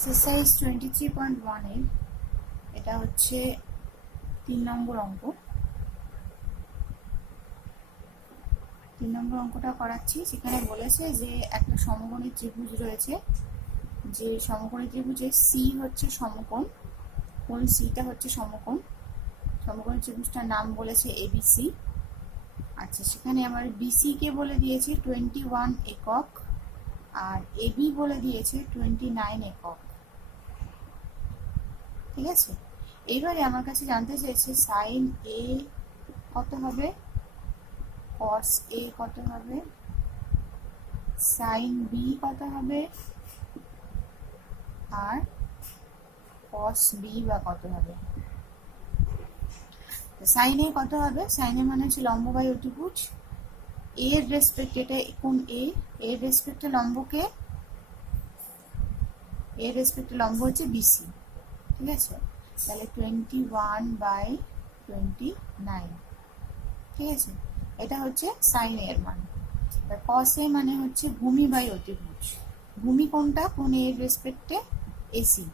Exercise 23.1 এটা হচ্ছে 3 নম্বর অঙ্ক। 3 নম্বর অঙ্কটা করাচ্ছি। সেখানে বলেছে যে একটা সমকোণী ত্রিভুজ রয়েছে, যে সমকোণী ত্রিভুজে সি হচ্ছে সমকোণ, কোণ সিটা হচ্ছে সমকোণ। সমকোণী ত্রিভুজটার নাম বলেছে এবিসি। আচ্ছা, সেখানে আমার বিসি কে বলে দিয়েছে 21 একক আর এবি বলে দিয়েছে 29 একক। ঠিক আছে, এইবারে আমার কাছে জানতে চাইছে সাইন এ কত হবে, কস এ কত হবে, সাইন বি কত হবে, আর কস বি বা কত হবে। সাইন এ কত হবে, সাইন এ মানে হচ্ছে লম্ব বাই অতিভুজ, এর রেসপেক্ট, এটা কোণ এ, এর রেসপেক্টে লম্বকে, এর রেসপেক্টে লম্ব হচ্ছে বিসি। ঠিক আছে, তাহলে 21/29। ঠিক আছে, এটা হচ্ছে সাইন এর মান। কস এ মানে হচ্ছে ভূমি বাই অতিভুজ। ভূমি কোনটা, কোন এর রেসপেক্টে এসি,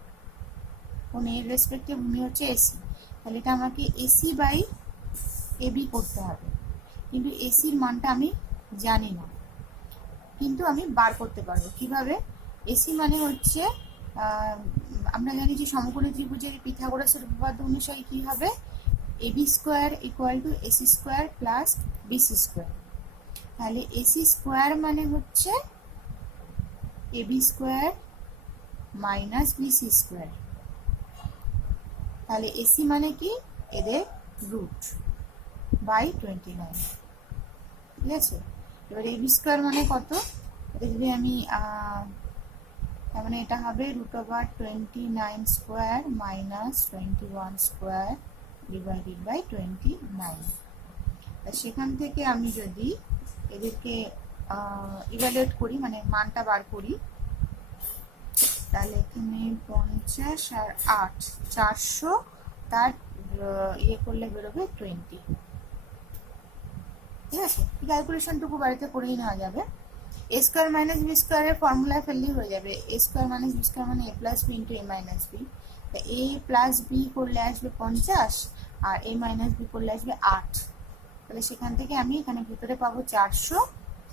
কোন এর রেসপেক্টে ভূমি হচ্ছে এসি। তাহলে এটা আমাকে এসি বাই এবি করতে হবে, কিন্তু এসির মানটা আমি জানি না, কিন্তু আমি বার করতে পারবো কিভাবে। এসি মানে হচ্ছে আমরা জানি যে সমকোণী ত্রিভুজের পিথাগোরাসের উপপাদ্য অনুসারে কি হবে, AB square equal to AC square plus BC square. তাহলে এসি স্কোয়ার মানে হচ্ছে AB square minus BC square. তাহলে এসি মানে কি, এদের রুট বাই 29। ঠিক আছে, এবার এবি স্কোয়ার মানে কত, এটা যদি আমি তার মানে এটা হবে √29 square minus 21 square divided by 29। সেখান থেকে আমি যদি এদেরকে ইভালুয়েট করি, মানে মানটা বার করি, তাহলে এখানে 50 আর 8 400, তার ইয়ে করলে বেরোবে 20। ঠিক আছে, ক্যালকুলেশনটুকু বাড়িতে করেই নেওয়া যাবে। এ স্কোয়ার মাইনাস বি স্কোয়ারের ফর্মুলায় ফেললেই হয়ে যাবে। এ স্কোয়ার মাইনাস বি স্কোয়ার মানে এ প্লাস বি ইন্টু এ মাইনাস বি। এ প্লাস বি করলে আসবে 50 আর এ মাইনাস বি করলে আসবে 8। তাহলে সেখান থেকে আমি এখানে ভিতরে পাবো 400,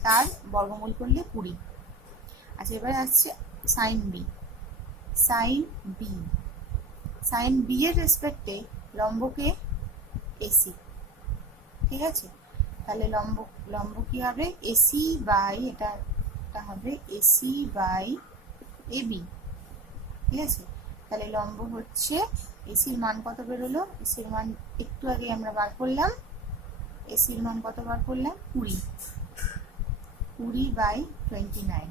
তার বর্গমূল করলে 20। আচ্ছা, এবারে আসছে sine B. Sine B, sine B এর রেসপেক্টে লম্বকে এসি। ঠিক আছে, তাহলে লম্ব লম্ব কি হবে, এসি বাই এটা হবে এসি বাই এবি। ঠিক আছে, তাহলে লম্ব হচ্ছে, এসির মান কত বেরোলো, এসির মান একটু আগে আমরা বার করলাম, এসির মান কত বার করলাম, 20/29।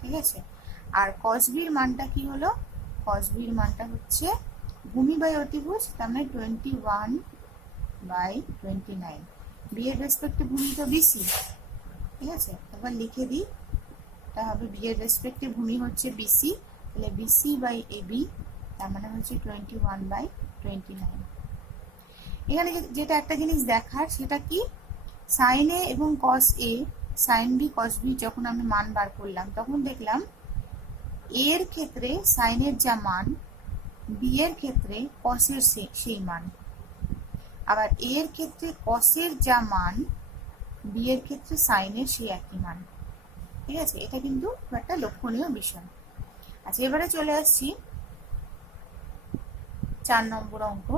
ঠিক আছে, আর কসবির মানটা কি হলো, কসবির মানটা হচ্ছে ভূমি বাই অতিভুজ, তার মানে 21/29। বি এর রেসপেক্টে ভূমি তো বিসি। ঠিক আছে, এবার লিখে দিই, এটা হবে বি এর রেসপেক্টে ভূমি হচ্ছে বিসি, তাহলে বিসি বাই এবি, তার মানে হচ্ছে 21/29। এখানে যেটা একটা জিনিস দেখার, সেটা কি, সাইন এ এবং কস এ, সাইন বি কস বি যখন আমি মান বার করলাম, তখন দেখলাম এর ক্ষেত্রে সাইনের যা মান, বি এর ক্ষেত্রে কসের সেই মান, আবার এর ক্ষেত্রে কসের যা মান, বি এর ক্ষেত্রে সাইনের সেই একই মান। ঠিক আছে, এটা কিন্তু একটা লক্ষণীয় বিষয়। আচ্ছা, এবারে চলে আসছি 4 নম্বর অঙ্ক।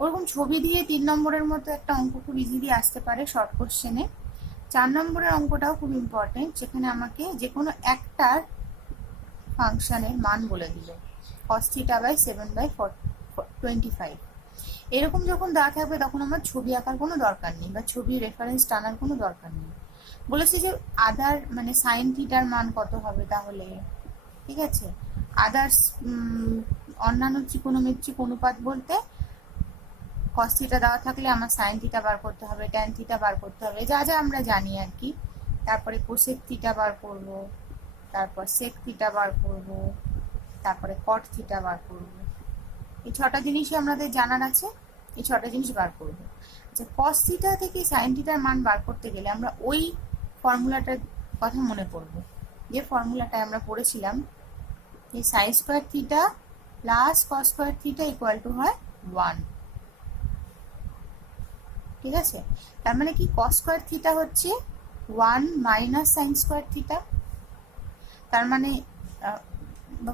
ওরকম ছবি দিয়ে 3 নম্বরের মতো একটা অঙ্ক খুব ইজিলি আসতে পারে শর্ট কোশ্চেনে। 4 নম্বরের অঙ্কটাও খুব ইম্পর্টেন্ট, যেখানে আমাকে যে কোনো একটার ফাংশনের মান বলে দিল, cos θ বাই 7/25। এরকম যখন দেওয়া থাকবে তখন আমার ছবি আঁকার কোনো দরকার নেই, বা ছবি রেফারেন্স টানার কোনো দরকার নেই। বলেছে যে আদার মানে সাইন থিটার মান কত হবে তাহলে। ঠিক আছে, আদার্স অন্যান্য ত্রিকোণমিতিক অনুপাত বলতে cos θ দেওয়া থাকলে আমার sin θ বার করতে হবে, tan θ বার করতে হবে, যা যা আমরা জানি আর কি। তারপরে cosec θ বার করব, তারপর sec θ বার করব, তারপরে cot θ বার করব। এই 6টা জিনিসই আমাদের জানার আছে, এই 6টা জিনিস বার করব। আচ্ছা, cos θ থেকে sin θ মান বার করতে গেলে আমরা ওই ফর্মুলাটার কথা মনে করব। যে ফর্মুলাটা আমরা পড়েছিলাম, এই sine square theta plus cos square theta equal to হয় 1। ঠিক আছে, তার মানে কি কস স্কোয়ার থিটা হচ্ছে 1 মাইনাস সাইন স্কোয়ার থিটা। তার মানে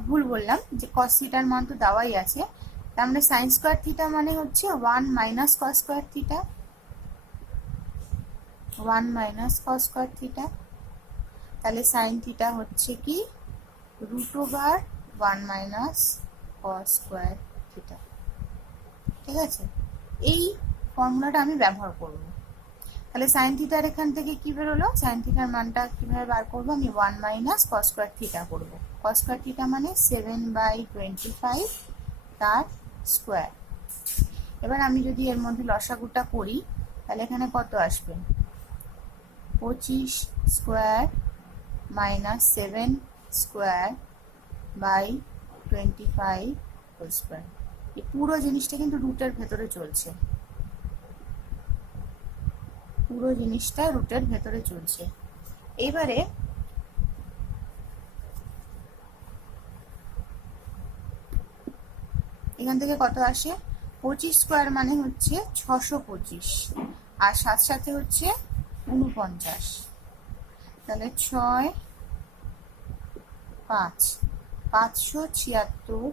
ভুল বললাম, যে কস থিটার মান তো দেওয়াই আছে, তার মানে সাইন স্কোয়ার থিটা মানে হচ্ছে 1 minus cos square theta, 1 minus cos square theta. তাহলে সাইন থিটা হচ্ছে কি √1 মাইনাস কস স্কোয়ার থিটা। ঠিক আছে, এই ফর্মুলাটা আমি ব্যবহার করব। তাহলে সাইন থিটার এখান থেকে কি বেরোলো, সাইন থিটার মানটা কিভাবে বার করবো, আমি 1 মাইনাস কস স্কোয়ার থিটা করবো। কস স্কোয়ার থিটা মানে 7/25 তার স্কোয়ার। এবার আমি যদি এর মধ্যে লসাগুটা করি, তাহলে এখানে কত আসবে, 25 square minus 7 square by 25 whole square. এই পুরো জিনিসটা কিন্তু রুটের ভেতরে চলছে, পুরো জিনিসটা রুটের ভেতরে চলছে। এবারে এখান থেকে কত আসে, 25 স্কোয়ার মানে হচ্ছে 625, আর সাথে সাথে হচ্ছে 49, তাহলে 6 5 576,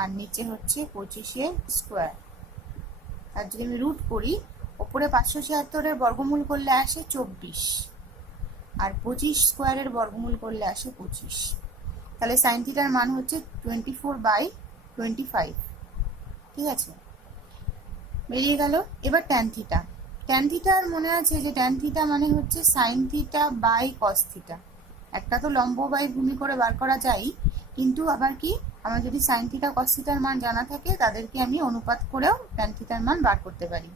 আর নিচে হচ্ছে 25 স্কোয়ার। আর যদি আমি রুট করি, ওপরে 576 বর্গমূল করলে আসে 24, আর 25 স্কোয়ারের বর্গমূল করলে আসে 25। তাহলে সাইন থিটার মান হচ্ছে 24/25। ঠিক আছে, বেরিয়ে গেল। এবার ট্যান থিটা, ট্যান থিটার মনে আছে যে ট্যান থিটা মানে হচ্ছে sine theta by cos theta. একটা তো লম্ব বাই ভূমি করে বার করা যায়, কিন্তু আবার কি আমার যদি সাইন থিটা কস থিটার মান জানা থাকে, তাদেরকে আমি অনুপাত করেও ট্যান থিটার মান বার করতে পারি।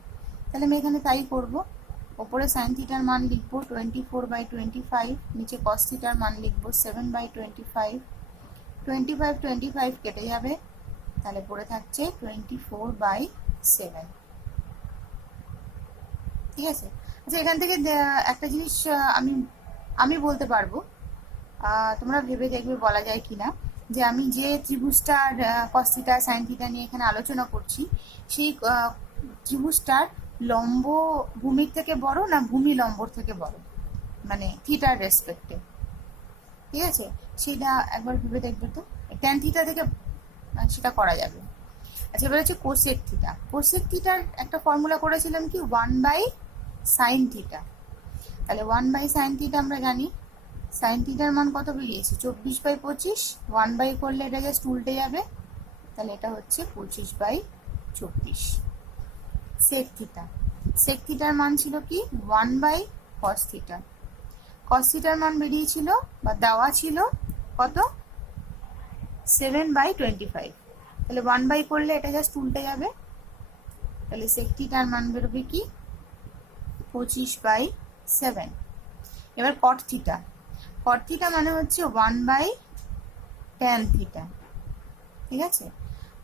তাহলে আমি এখানে তাই করব, ওপরে সাইন থিটার মান লিখবো 24/25, নিচে কস থিটার মান লিখবো 7/25। 25 কেটে যাবে, তাহলে পড়ে থাকছে 24/7। ঠিক আছে, আচ্ছা এখান থেকে একটা জিনিস আমি বলতে পারবো, তোমরা ভেবে দেখবে বলা যায় কিনা, যে আমি যে ত্রিভুজটার কস থিটা সাইন থিটা নিয়ে এখানে আলোচনা করছি, সেই ত্রিভুজটার লম্ব ভূমির থেকে বড় না ভূমি লম্বর থেকে বড়, মানে থিটার রেসপেক্টে। ঠিক আছে, সেটা একবার ভেবে দেখবে তো, ট্যান থিটা থেকে সেটা করা যাবে। আচ্ছা এবার হচ্ছে কোসেক থিটা। কোসেক থিটার একটা ফর্মুলা করেছিলাম কি 1/sin থিটা। তাহলে 1/sin থিটা আমরা জানি, সাইন থিটার মান কত বেরিয়েছে 24/25, 1 বাই করলে এটা জাস্ট উল্টে যাবে, তাহলে এটা হচ্ছে 25/24। সেক থিটা, সেক থিটার মান ছিল কি 1/cos থিটা। কস থিটার মান বেরিয়েছিল বা দেওয়া ছিল কত 7/25, তাহলে 1 বাই করলে এটা জাস্ট উল্টে যাবে, তাহলে সেক থিটার মান বেরোবে কি 25/7। এবার কট থিটা, কট থিটা মানে হচ্ছে 1/tan থিটা। ঠিক আছে,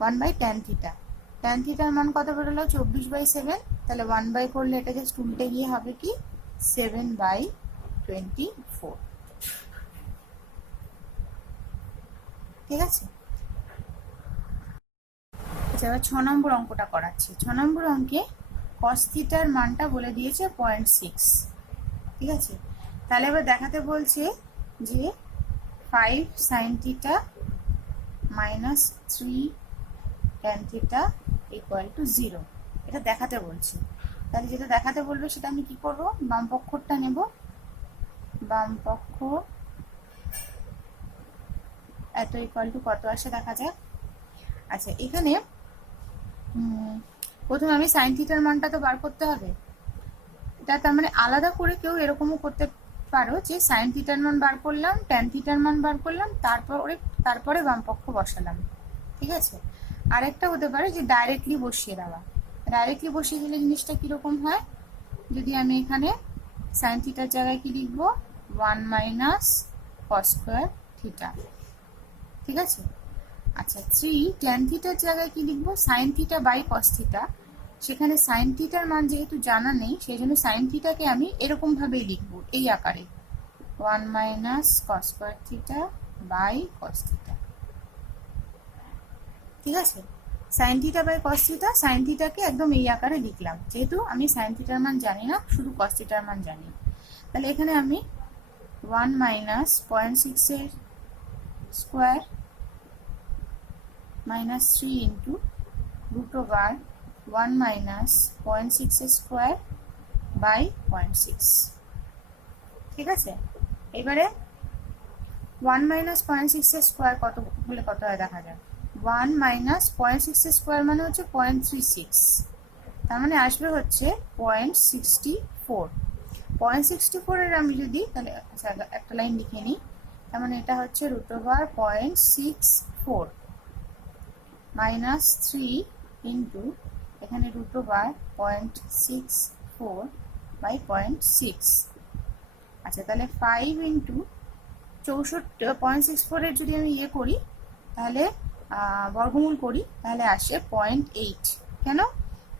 1/tan থিটা, ট্যান থিটার মান কত বেরোলো 24/7, তাহলে 1 বাই করলে এটা জাস্ট উল্টে গিয়ে হবে কি 7/24। ঠিক আছে, আচ্ছা এবার 6 নম্বর অঙ্কটা করাচ্ছি। 6 নম্বর অঙ্কে কস থিটার মানটা বলে দিয়েছে 0.6। ঠিক আছে, তাহলে এবার দেখাতে বলছে যে 5 sin theta minus 3 tan theta equal to 0, এটা দেখাতে বলছে। তাহলে যেটা দেখাতে বলবে সেটা আমি কি করব, বাম পক্ষটা নেব, বাম পক্ষ এত ইকুয়াল টু কত আসে দেখা যাক। আচ্ছা এখানে প্রথমে আমি সাইন থিটার মানটা তো বার করতে হবে, এটা তার মানে আলাদা করে কেউ এরকমও করতে পারো যে সাইন থিটার মান বার করলাম, ট্যান থিটার মান বার করলাম, তারপরে বাম পক্ষ বসালাম। ঠিক আছে, আরেকটা হতে পারে যে ডাইরেক্টলি বসিয়ে দেওয়া। ডাইরেক্টলি বসিয়ে দিলে জিনিসটা কিরকম হয়, যদি আমি এখানে সাইন থিটার জায়গায় কি লিখবো 1 মাইনাস কস স্কোয়ার থিটা। ঠিক আছে, আচ্ছা 3 ট্যান থিটার জায়গায় কি লিখবো sine theta by cos theta. সেখানে সাইন থিটার মান যেহেতু জানা নেই, সেই জন্য সাইন থিটাকে আমি এরকম ভাবেই লিখবো, এই আকারে। 1 minus cos square theta by cos theta. ঠিক আছে, sine theta by cos theta, sine থিটাকে একদম এই আকারে লিখলাম, যেহেতু আমি সাইন থিটার মান জানি না, শুধু কস থিটার মান জানি। তাহলে এখানে আমি 1 মাইনাস 0.6 এর square minus 3 into root over 1 minus 0.6 এর স্কোয়ার বাই 0.6। ঠিক আছে, এবারে 1 মাইনাস 0.6 এর স্কোয়ার কত হলে কত হয় দেখা যাক। 1 মাইনাস 0.6 এর স্কোয়ার মানে হচ্ছে 0.36, তার মানে আসবে হচ্ছে 0.64। 0.64 এর আমি যদি তাহলে একটা লাইন লিখে নিই, তার মানে এটা হচ্ছে রুট ওভার 0.64 মাইনাস 3 ইন্টু এখানে রুট ওভার 0.64 বাই 0.6। আচ্ছা, তাহলে 5 ইন্টু 64.64 এর যদি আমি ইয়ে করি, তাহলে বর্গমূল করি, তাহলে আসে 0.8। কেন?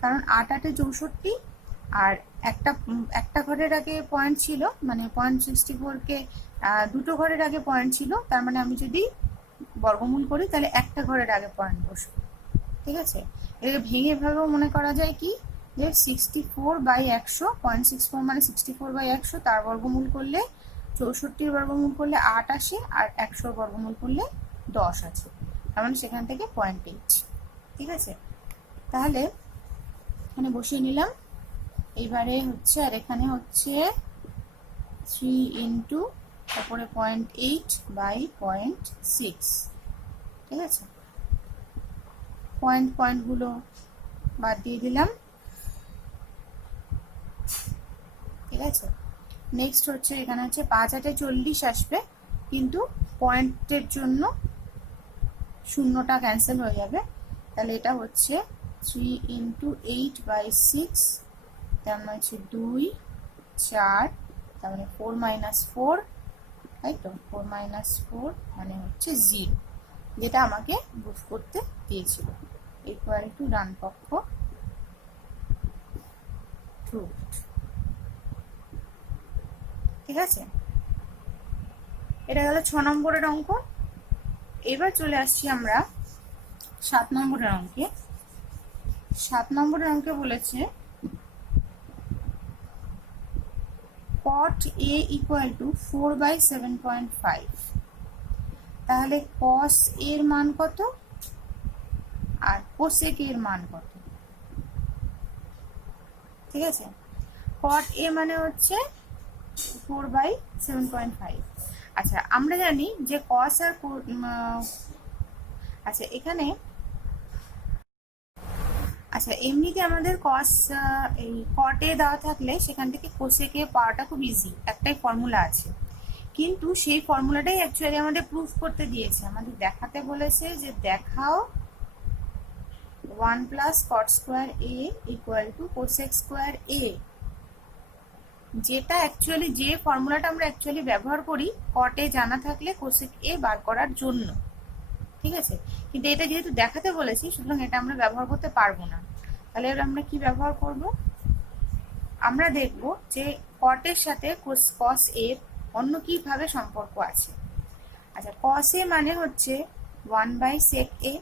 কারণ 8 8 64, আর একটা ঘরের আগে পয়েন্ট ছিল, মানে 0.64কে দুটো ঘরের আগে পয়েন্ট ছিল, তার মানে আমি যদি বর্গমূল করি তাহলে একটা ঘরের আগে পয়েন্ট বসবে। ঠিক আছে, এটাকে ভেঙে ভাবেও মনে করা যায় কি, যে 64/100, 0.64 মানে 64/100, তার বর্গমূল করলে 64-র বর্গমূল করলে 8 আসে, আর 100-র বর্গমূল করলে 10 আছে, তার মানে সেখান থেকে 0.8। ঠিক আছে, তাহলে এখানে বসিয়ে নিলাম। এইবারে হচ্ছে, আর এখানে হচ্ছে 3 ইন্টু তারপরে 0.8 বাই 0.6। ঠিক আছে, পয়েন্টগুলো বাদ দিয়ে দিলাম। ঠিক আছে, নেক্সট হচ্ছে এখানে হচ্ছে 5 8 40 আসবে, কিন্তু পয়েন্টের জন্য শূন্যটা ক্যান্সেল হয়ে যাবে, তাহলে এটা হচ্ছে 3 ইন্টু 8/6, তার মানে হচ্ছে 2 4, তার মানে 4 মাইনাস 4, তাই তো 4 মাইনাস 4 মানে হচ্ছে 0, যেটা আমাকে প্রুফ করতে দিয়েছিল। ইকুয়াল টু ডান পক্ষ ট্রু। ঠিক আছে, এটা গেল 6 নম্বরের অঙ্ক। এবার চলে আসছি আমরা 7 নম্বরের অঙ্কে। 7 নম্বরের অঙ্কে বলেছে cot a ইকুয়াল টু 4/7.5, তাহলে cos এর মান কত আর cosec এর মান কত? ঠিক আছে, cot a মানে হচ্ছে 4/7.5। আচ্ছা, আমরা জানি যে cos আর আচ্ছা এখানে, আচ্ছা এমনিতে আমাদের cos এই cot এ দেওয়া থাকলে সেখান থেকে cosec এ পাওয়াটা খুব ইজি, একটাই ফর্মুলা আছে, কিন্তু সেই ফর্মুলাটাই অ্যাকচুয়ালি আমাদের প্রুফ করতে দিয়েছে, আমাদের দেখাতে বলেছে যে দেখাও 1 plus cot square a equal two cosec square a, যেটা অ্যাকচুয়ালি যে ফর্মুলাটা আমরা অ্যাকচুয়ালি ব্যবহার করি cot a জানা থাকলে cosec a বার করার জন্য। ঠিক আছে, কিন্তু এটা যেহেতু দেখাতে বলেছি, সুতরাং এটা আমরা ব্যবহার করতে পারবো না। তাহলে এবার আমরা কি ব্যবহার করব? আমরা দেখব যে cot এর সাথে cos এর অন্য কিভাবে সম্পর্ক আছে। আচ্ছা, cos a মানে হচ্ছে 1/sec a,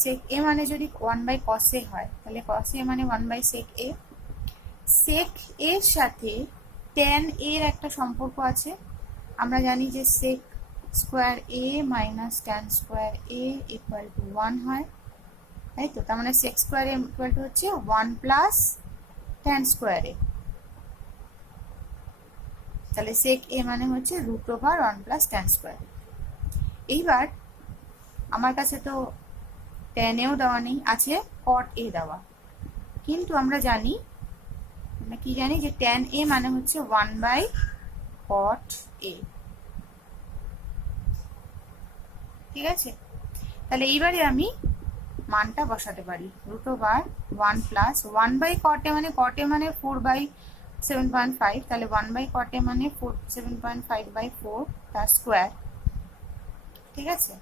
sec a মানে যদি 1/cos a হয়, তাহলে cos a মানে 1/sec a। sec এর সাথে tan এর একটা সম্পর্ক আছে, আমরা জানি যে sec square a minus tan square a equal to 1 হয়, তাই তো, তার মানে sec square a equal to হচ্ছে 1 প্লাস tan স্কোয়ার a, তাহলে sec a মানে হচ্ছে root over 1 plus tan square. এইবার আমার কাছে তো tan এও দেওয়া নেই, আছে cot a দেওয়া, কিন্তু আমরা জানি, আমরা কি জানি যে tan a মানে হচ্ছে 1/cot a। ঠিক আছে, তাহলে এইবারে আমি মানটা বসাতে পারি, root over 1 plus 1/cot a, মানে cot a মানে 4/7.5, তাহলে 1/cot a মানে 7.5/4 তার স্কোয়ার। ঠিক আছে,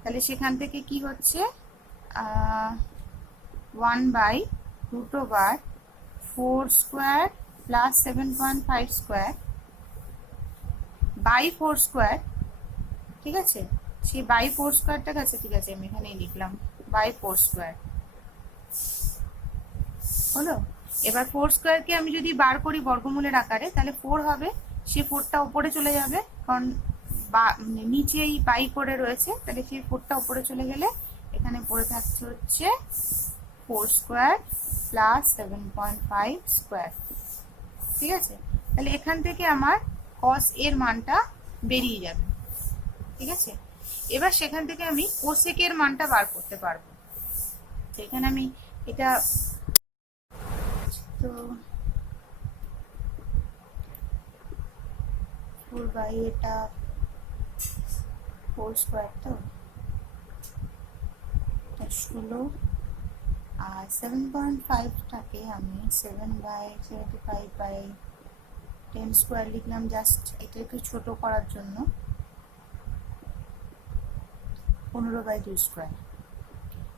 তাহলে সেখান থেকে কি হচ্ছে 1/√4 square plus 7.5 square by 4 square, ঠিক আছে, সেই বাই 4 স্কোয়ারটা কাছে, ঠিক আছে আমি এখানেই লিখলাম বাই 4 স্কোয়ার হলো। এবার 4 স্কোয়ারকে আমি যদি বার করি বর্গমূলের আকারে, তাহলে 4 হবে, সে 4টা উপরে চলে যাবে, কারণ নিচেই বাই করে রয়েছে, তাহলে সেই 4টা উপরে চলে গেলে এখানে পড়ে থাকছে হচ্ছে 4 স্কোয়ার প্লাস 7.5 স্কোয়ার, ঠিক আছে। তাহলে এখান থেকে আমার cos এর মানটা বেরিয়ে যাবে, ঠিক আছে। এবার সেখান থেকে আমি cosec এর মানটা বার করতে পারবো। এখানে আমি এটা, তো 4 বাই এটা 4 স্কোয়ার, তো 16, আর 7.5টাকে আমি 7/75/10 স্কোয়ার লিখলাম, জাস্ট এটা একটু ছোট করার জন্য। 15/2 স্কোয়ার,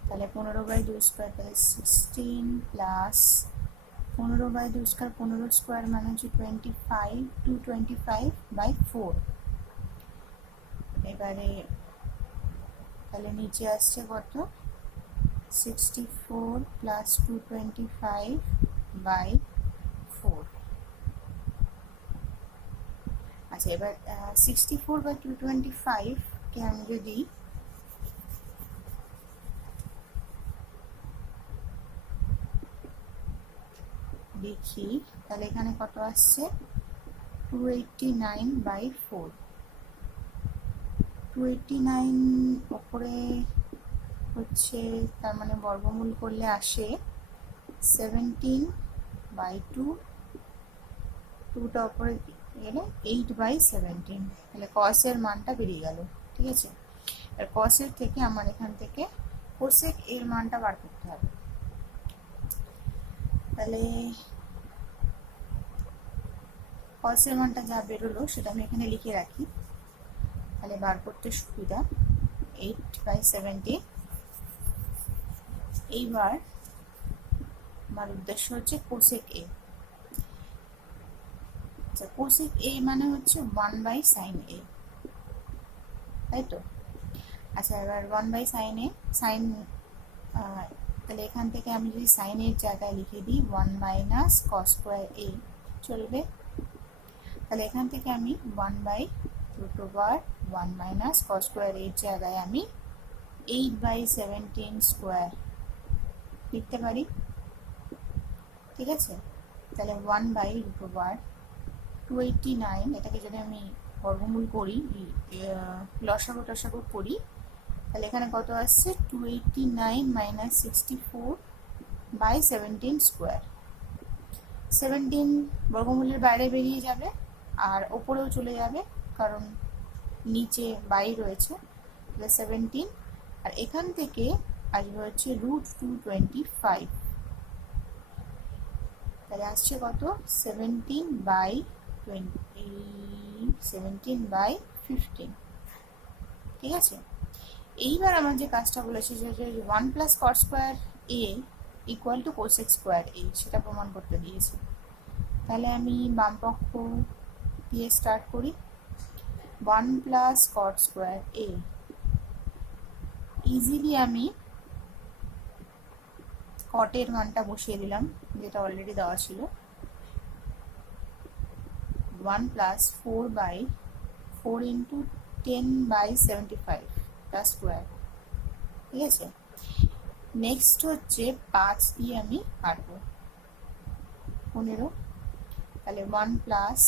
তাহলে 15/2 স্কোয়ার, তাহলে 16 প্লাস 15/2 স্কোয়ার, 15 স্কোয়ার মানে হচ্ছে 25, 225/4। এবারে তাহলে নিচে আসছে কত, 64 প্লাস 225/4। আচ্ছা, এবার 64/225কে আমি যদি দেখি, তাহলে এখানে কত আসছে, 289/4। 289 ওপরে হচ্ছে, তার মানে বর্গমূল করলে আসে 17/2, 2টা ওপরে গেলে 8/17, তাহলে cos এর মানটা বেরিয়ে গেল, ঠিক আছে। আর cos এর থেকে আমার এখান থেকে cosec এর মানটা বার করতে হবে। তাহলে cos এর মানটা যা বেরোলো সেটা আমি এখানে লিখে রাখি, তাহলে বার করতে সুবিধা, 8/17। এইবার আমার উদ্দেশ্য হচ্ছে cosec a। আচ্ছা, cosec a মানে হচ্ছে 1/sin a, তাই তো। আচ্ছা, এবার 1/sin a, সাইন, তাহলে এখান থেকে আমি যদি সাইন এর জায়গায় লিখে দিই 1 মাইনাস cos স্কোয়ার a চলবে। তাহলে এখান থেকে আমি 1/√1 মাইনাস cos স্কোয়ার এর জায়গায় আমি 8/17 স্কোয়ার লিখতে পারি, ঠিক আছে। তাহলে 1/√289, এটাকে যদি আমি বর্গমূল করি, লসাগু টসাগু করি, তাহলে এখানে কত আসছে, 289 মাইনাস 64/17 স্কোয়ার। 17 বর্গমূলের বাইরে বেরিয়ে যাবে আর ওপরেও চলে যাবে, কারণ নিচে বাই রয়েছে, 17, আর এখান থেকে আসবে হচ্ছে √225, তাহলে আসছে কত, 17/15, ঠিক আছে। এইবার আমার যে কাজটা বলেছে যে 1 plus cos square a equal two cosec square a, সেটা প্রমাণ করতে দিয়েছে। তাহলে আমি বাম পক্ষ দিয়ে স্টার্ট করি। 1 plus cos square a, easily আমি cot এর মানটা বসিয়ে দিলাম, যেটা অলরেডি দেওয়া ছিল, 1 প্লাস 4/4 ইন্টু 10/75 তার স্কোয়ার, ঠিক আছে। নেক্সট হচ্ছে 5 দিয়ে আমি কাটবো, 15, তাহলে 1 প্লাস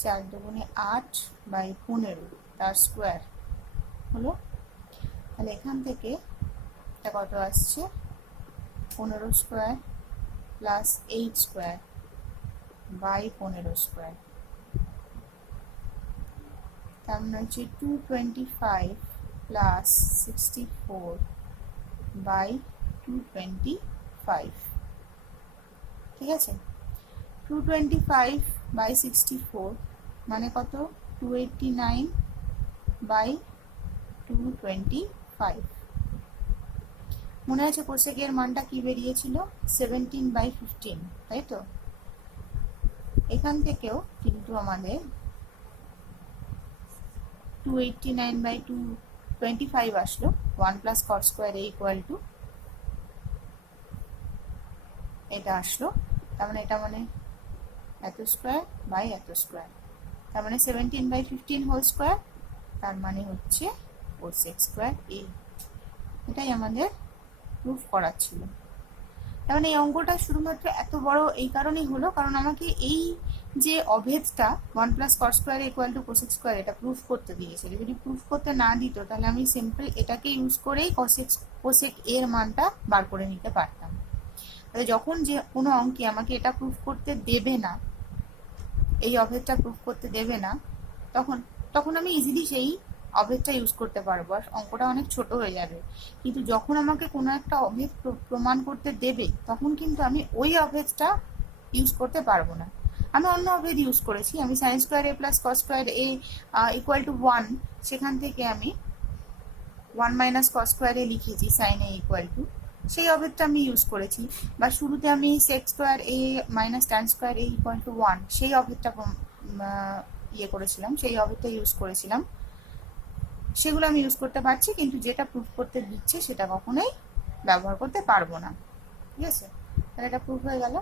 4 দুগুণে 8/15 তার স্কোয়ার হলো। তাহলে এখান থেকে এটা কত আসছে, 15 square plus 8 square by 15 square, তার মানে হচ্ছে 225 প্লাস 64/225, ঠিক আছে। 225/64 মানে কত, 289/225। মনে আছে cosec এর মানটা কি বেরিয়েছিল, 17/15, তাই তো। এখান থেকেও কিন্তু আমাদের 289/225 আসলো। 1 plus cot square A equal two এটা আসলো। তার মানে এটা মানে এত স্কোয়ার বাই এত স্কোয়ার, তার মানে 17/15 হোল স্কোয়ার, তার মানে হচ্ছে কোসেক স্কোয়ার এ। এটাই আমাদের প্রুফ করার ছিল। তার মানে এই অঙ্কটা শুধুমাত্র এত বড় এই কারণেই হলো কারণ আমাকে এই যে অভেদটা 1 plus cot square equal two cosec square এটা প্রুফ করতে দিয়েছিল। যদি প্রুফ করতে না দিত তাহলে আমি সিম্পল এটাকে ইউজ করেই কোসেক এর মানটা বার করে নিতে পারতাম। তাহলে যখন যে কোনো অঙ্কে আমাকে এটা প্রুফ করতে দেবে না, এই অভেদটা প্রুফ করতে দেবে না, তখন আমি ইজিলি সেই অভেদটা ইউজ করতে পারবো আর অঙ্কটা অনেক ছোট হয়ে যাবে। কিন্তু যখন আমাকে কোনো একটা অভেদ প্রমাণ করতে দেবে তখন কিন্তু আমি ওই অভেদটা ইউজ করতে পারবো না। আমি অন্য অভেদ ইউজ করেছি, আমি sine square A plus cos square A equal to 1, সেখান থেকে আমি 1 মাইনাস কস স্কোয়ার এ লিখেছি সাইন এ ইকুয়াল টু, সেই অভেদটা আমি ইউজ করেছি। বা শুরুতে আমি sec square A minus tan square A equal to 1 সেই অভেদটা ইয়ে করেছিলাম, সেই অভেদটা ইউজ করেছিলাম। সেগুলো আমি ইউজ করতে পারছি, কিন্তু যেটা প্রুফ করতে দিচ্ছে সেটা কখনোই ব্যবহার করতে পারবো না। ঠিক আছে, তাহলে এটা প্রুফ হয়ে গেল।